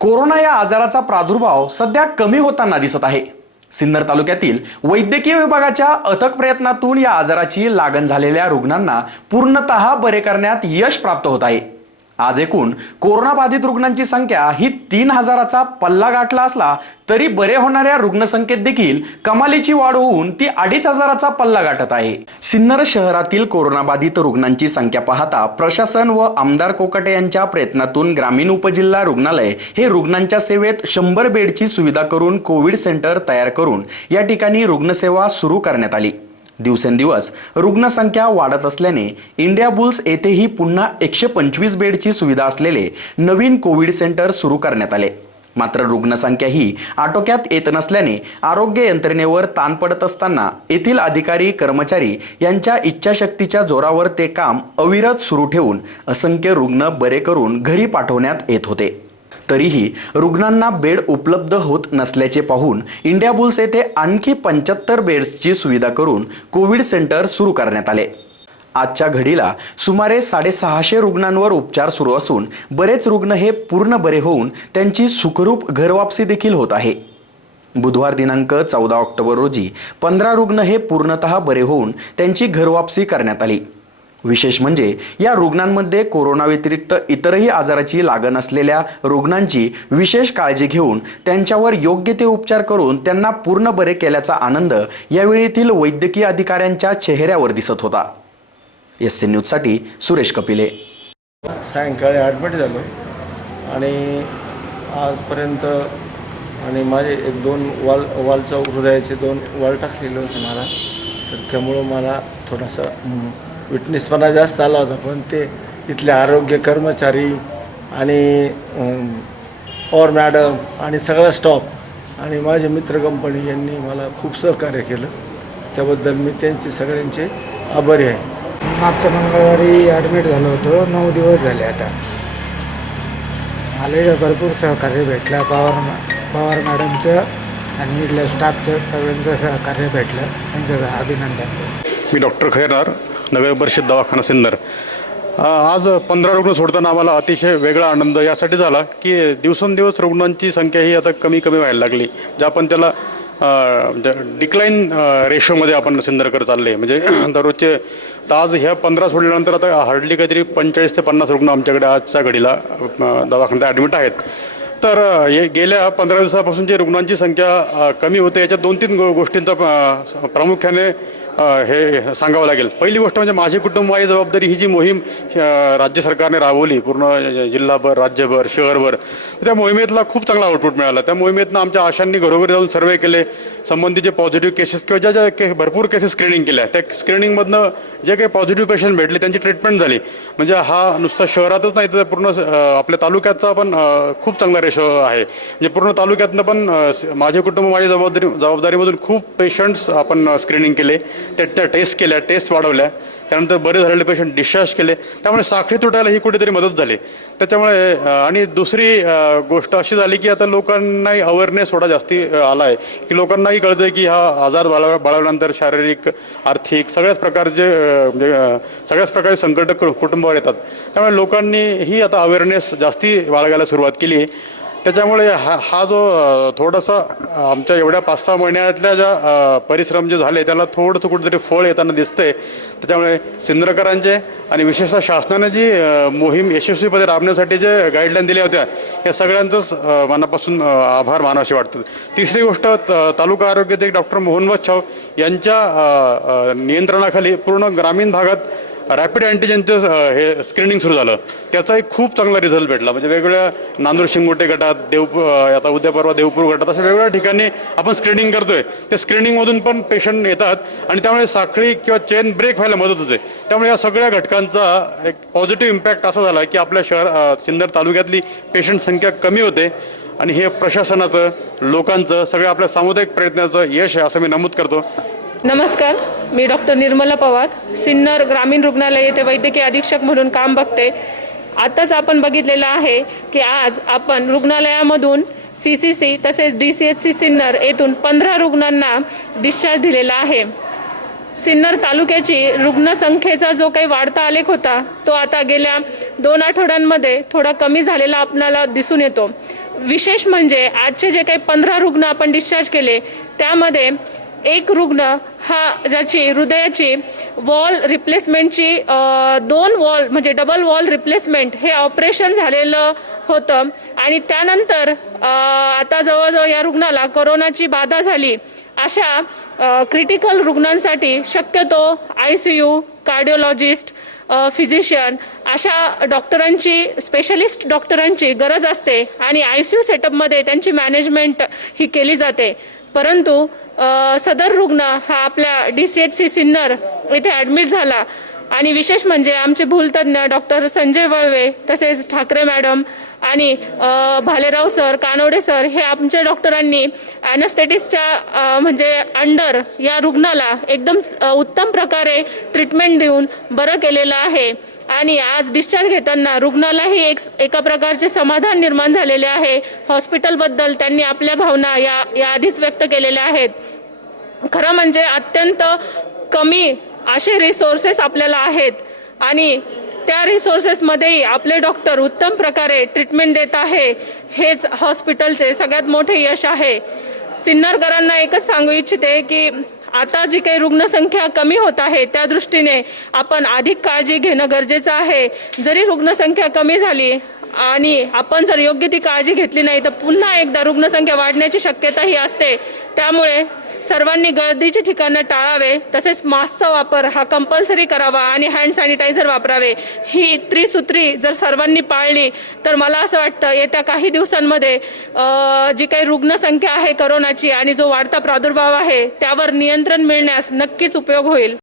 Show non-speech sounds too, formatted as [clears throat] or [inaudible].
Corona या आजाराचा प्रादुर्भाव सध्या कमी होताना दिसत आहे. सिन्नर तालुक्यातील वैद्यकीय विभागाच्या अथक प्रयत्नातून या आजाराची लागण झालेल्या रुग्णांना पूर्णतः बरे करण्यात यश प्राप्त होत आहे. आज एकूण कोरोनाबाधित रुग्णांची संख्या ही तीन हजाराचा पल्ला गाठला असला तरी बरे होणाऱ्या रुग्णसंख्येत देखील कमालीची वाढ होऊन ती अडीच हजाराचा पल्ला गाठत आहे. सिन्नर शहरातील कोरोनाबाधित रुग्णांची संख्या पाहता प्रशासन व आमदार कोकटे यांच्या प्रयत्नातून ग्रामीण उपजिल्हा रुग्णालय हे रुग्णांच्या सेवेत शंभर बेडची सुविधा करून कोविड सेंटर तयार करून या ठिकाणी रुग्णसेवा सुरू करण्यात आली. दिवसेंदिवस. रुग्णसंख्या वाढत असल्याने इंडिया बुल्स येथेही पुन्हा एकशे पंचवीस बेडची सुविधा असलेले नवीन कोविड सेंटर सुरू करण्यात आले. मात्र रुग्णसंख्या ही आटोक्यात येत नसल्याने आरोग्य यंत्रणेवर ताण पडत असताना येथील अधिकारी कर्मचारी यांच्या इच्छाशक्तीच्या जोरावर ते काम अविरत सुरू ठेवून असंख्य रुग्ण बरे करून घरी पाठवण्यात येत होते. तरीही रुग्णांना बेड उपलब्ध होत नसल्याचे पाहून इंडिया बुल्स येथे आणखी पंच्याहत्तर बेड्सची सुविधा करून कोविड सेंटर सुरू करण्यात आले. आजच्या घडीला सुमारे साडेसहाशे रुग्णांवर उपचार सुरू असून बरेच रुग्ण हे पूर्ण बरे होऊन त्यांची सुखरूप घरवापसी देखील होत आहे. बुधवार दिनांक चौदा ऑक्टोबर रोजी पंधरा रुग्ण हे पूर्णतः बरे होऊन त्यांची घरवापसी करण्यात आली. विशेष म्हणजे या रुग्णांमध्ये कोरोना व्यतिरिक्त इतरही आजाराची लागण असलेल्या रुग्णांची विशेष काळजी घेऊन त्यांच्यावर योग्य ते उपचार करून त्यांना पूर्ण बरे केल्याचा आनंद यावेळी येथील वैद्यकीय अधिकाऱ्यांच्या चेहऱ्यावर दिसत होता. एस सी न्यूजसाठी सुरेश कपिले. सायंकाळी ॲडमिट झालो आणि आजपर्यंत आणि माझे एक दोन वाल वालचा हृदयाचे दोन वाल टाकलेले होते मला. तर त्यामुळं मला थोडासा विटनेसपणा जास्त आला होता पण ते इथले आरोग्य कर्मचारी आणि पवार मॅडम आणि सगळा स्टॉफ आणि माझे मित्र कंपनी यांनी मला खूप सहकार्य केलं. त्याबद्दल मी त्यांचे सगळ्यांचे आभारी आहे. मागच्या मंगळवारी ॲडमिट झालो होतो नऊ दिवस झाले आता. मला भरपूर सहकार्य भेटलं पवार पवार मॅडमचं आणि इथल्या स्टाफचं सगळ्यांचं सहकार्य भेटलं. त्यांचं अभिनंदन. मी डॉक्टर खैरनार नगर परिषद दवाखाना सिन्नर. आज पंधरा रुग्ण सोडताना आम्हाला अतिशय वेगळा आनंद यासाठी झाला की दिवसेंदिवस रुग्णांची संख्या ही आता कमी कमी व्हायला लागली. जे आपण त्याला डिक्लाईन म्हणजे रेशोमध्ये आपण सिन्नरकडे चालले. म्हणजे [clears throat] दररोजचे तर आज ह्या पंधरा सोडल्यानंतर आता हार्डली काहीतरी पंचेचाळीस ते पन्नास रुग्ण आमच्याकडे आजच्या घडीला दवाखान्यात ॲडमिट आहेत. तर हे गेल्या पंधरा दिवसापासून जे रुग्णांची संख्या कमी होते याच्या दोन तीन गो गोष्टींचा प्रामुख्याने हे सांगावं लागेल. पहिली गोष्ट म्हणजे माझे कुटुंब आहे जबाबदारी ही जी मोहीम राज्य सरकारने राबवली पूर्ण जिल्हाभर राज्यभर शहरभर त्या मोहिमेतला खूप चांगला आउटपुट मिळाला. त्या मोहिमेतनं आमच्या आशांनी घरोघरी जाऊन सर्वे केले संबंधित जे पॉझिटिव्ह केसेस किंवा ज्या ज्या के भरपूर केसेस स्क्रीनिंग केल्या. त्या स्क्रीनिंगमधनं जे काही पॉझिटिव्ह पेशंट भेटले त्यांची ट्रीटमेंट झाली. म्हणजे हा नुसता शहरातच नाही तर पूर्ण आपल्या तालुक्याचा पण खूप चांगला रेशो आहे. म्हणजे पूर्ण तालुक्यातनं पण माझे कुटुंब माझ्या जबाबदारी जबाबदारीमधून खूप पेशंट्स आपण स्क्रीनिंग केले. त्या त्या टेस्ट केल्या टेस्ट वाढवल्या. त्यानंतर बरे झालेले पेशंट डिस्चार्ज केले. त्यामुळे साखळी तुटायला ही कुठेतरी मदत झाली. त्याच्यामुळे आणि दुसरी गोष्ट अशी झाली की आता लोकांनाही अवेअरनेस थोडा जास्ती आला आहे की लोकांनाही कळतं की हा आजार बाळा बाळवल्यानंतर शारीरिक आर्थिक सगळ्याच प्रकारचे म्हणजे सगळ्याच प्रकारचे संकट कुटुंबावर येतात. त्यामुळे लोकांनी ही आता अवेअरनेस जास्ती बाळगायला सुरुवात केली आहे. त्याच्यामुळे हा हा जो थोडासा आमच्या एवढ्या पाच सहा महिन्यातल्या ज्या परिश्रम जे झाले त्याला थोडंसं कुठेतरी फळ येताना दिसतंय. त्याच्यामुळे सिंदरकरांचे आणि विशेषतः शासनाने जी मोहीम यशस्वीपणे राबण्यासाठी जे गाईडलाईन दिल्या होत्या या सगळ्यांचंच मनापासून आभार मानावेसे वाटतात तिसरी गोष्ट तालुका आरोग्य ते डॉक्टर मोहन वच्छाव यांच्या नियंत्रणाखाली पूर्ण ग्रामीण भागात रॅपिड अँटीजेनचं हे स्क्रीनिंग सुरू झालं. त्याचा एक खूप चांगला रिझल्ट भेटला. म्हणजे वेगवेगळ्या नांदूर शिंगोटे गटात देवपूर आता उद्या परवा देवपूर गटात अशा वेगवेगळ्या ठिकाणी आपण स्क्रीनिंग करतोय. त्या स्क्रीनिंगमधून पण पेशंट येतात आणि त्यामुळे साखळी किंवा चेन ब्रेक व्हायला मदत होते. त्यामुळे या सगळ्या घटकांचा एक पॉझिटिव्ह इम्पॅक्ट असा झाला की आपल्या शहर सिंदर सिन्नर तालुक्यातली पेशंट संख्या कमी होते. आणि हे प्रशासनाचं लोकांचं सगळ्या आपल्या सामुदायिक प्रयत्नाचं यश आहे असं मी नमूद करतो. नमस्कार मी डॉक्टर निर्मला पवार सिन्नर ग्रामीण रुग्णालय येथे वैद्यकीय अधीक्षक म्हणून काम बघते. आत्ताच आपण बघितलेलं आहे की आज आपण रुग्णालयामधून सी सी सी तसेच D C H C Sinnar येथून पंधरा रुग्णांना डिस्चार्ज दिलेला आहे. सिन्नर तालुक्याची रुग्णसंख्येचा जो काही वाढता आलेख होता तो आता गेल्या दोन आठवड्यांमध्ये थोडा कमी झालेला आपल्याला दिसून येतो. विशेष म्हणजे आजचे जे काही पंधरा रुग्ण आपण डिस्चार्ज केले त्यामध्ये एक रुग्ण हा ज्याची हृदयाची वॉल रिप्लेसमेंटची दोन वॉल म्हणजे डबल वॉल रिप्लेसमेंट हे ऑपरेशन झालेलं होतं. आणि त्यानंतर आता जवळजवळ या रुग्णाला कोरोनाची बाधा झाली. अशा क्रिटिकल रुग्णांसाठी शक्यतो I C U cardiologist physician अशा डॉक्टरांची स्पेशलिस्ट डॉक्टरांची गरज असते. आणि आय सी यू सेटअपमध्ये त्यांची मॅनेजमेंट ही केली जाते. परंतु सदर रुग्ण हा आपल्या D C H C Sinnar येथे ॲडमिट झाला. आणि विशेष म्हणजे आमचे भूलतज्ञ डॉक्टर संजय वळवे तसेच ठाकरे मॅडम आणि भालेराव सर कानवडे सर हे आमच्या डॉक्टरांनी ॲनस्थेटिसच्या म्हणजे अंडर या रुग्णाला एकदम उत्तम प्रकारे ट्रीटमेंट देऊन बरं केलेलं आहे. आणि आज डिस्चार्ज घेताना रुग्णालाही एक एका प्रकारचे समाधान निर्माण झालेले आहे. हॉस्पिटलबद्दल त्यांनी आपल्या भावना या या आधीच व्यक्त केलेल्या आहेत. खरं म्हणजे अत्यंत कमी असे रिसोर्सेस आपल्याला आहेत. आणि त्या रिसोर्सेसमध्येही आपले डॉक्टर उत्तम प्रकारे ट्रीटमेंट देत आहे. हेच हॉस्पिटलचे सगळ्यात मोठे यश आहे. सिन्नरकरांना एकच सांगू इच्छिते की आता जी काही रुग्णसंख्या कमी होत आहे त्या दृष्टीने आपण अधिक काळजी घेणं गरजेचं आहे. जरी रुग्णसंख्या कमी झाली आणि आपण जर योग्य ती काळजी घेतली नाही तर पुन्हा एकदा रुग्णसंख्या वाढण्याची शक्यताही असते. त्यामुळे सर्वांनी गर्दीची ठिकाणं टाळावे तसेच मास्कचा वापर हा कंपल्सरी करावा आणि हँड सॅनिटायझर वापरावे. ही त्रिसूत्री जर सर्वांनी पाळली तर मला असं वाटतं येत्या काही दिवसांमध्ये जी काही रुग्णसंख्या आहे करोनाची आणि जो वाढता प्रादुर्भाव आहे त्यावर नियंत्रण मिळण्यास नक्कीच उपयोग होईल.